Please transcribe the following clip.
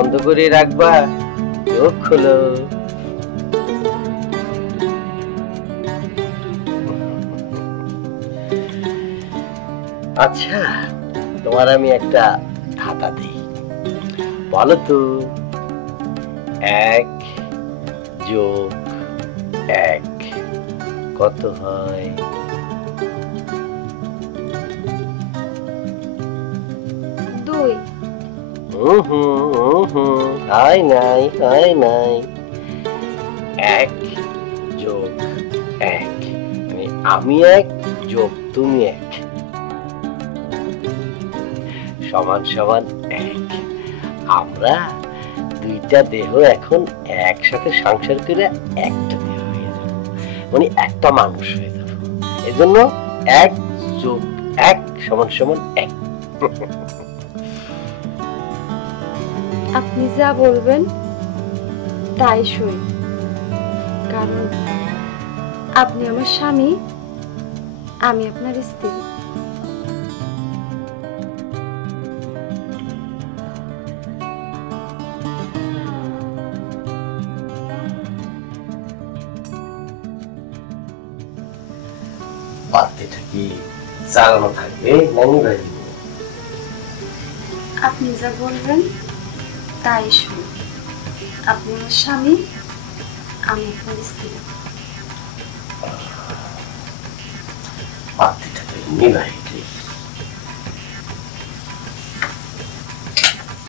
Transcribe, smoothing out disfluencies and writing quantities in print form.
বন্ধ করে রাখবা, চোখ খোলো। আচ্ছা, তোমার আমি একটা ধাঁধা দিই, বলো তো 1 + 1 কত হয়? 2। হয় নাই, হয় নাই। 1 + 1 মানে আমি 1 যোগ তুমি 1 সমান সমান 1। আমরা দুইটা দেহ এখন একসাথে সংসার করে একটা দেহ হয়ে যাব, মানে একটা মানুষ হয়ে যাব। এজন্য 1 + 1 সমান সমান 1। আপনি যা বলবেন তাই সই, কারণ আপনি আমার স্বামী, আমি আপনার স্ত্রী। বাতিটা কি চালানো থাকবে নানি ভাই? আপনি যা বলবেন তাই সই, আপনি আমার স্বামী, আমি আপনার স্ত্রী। বাতিটা তো নিভাই।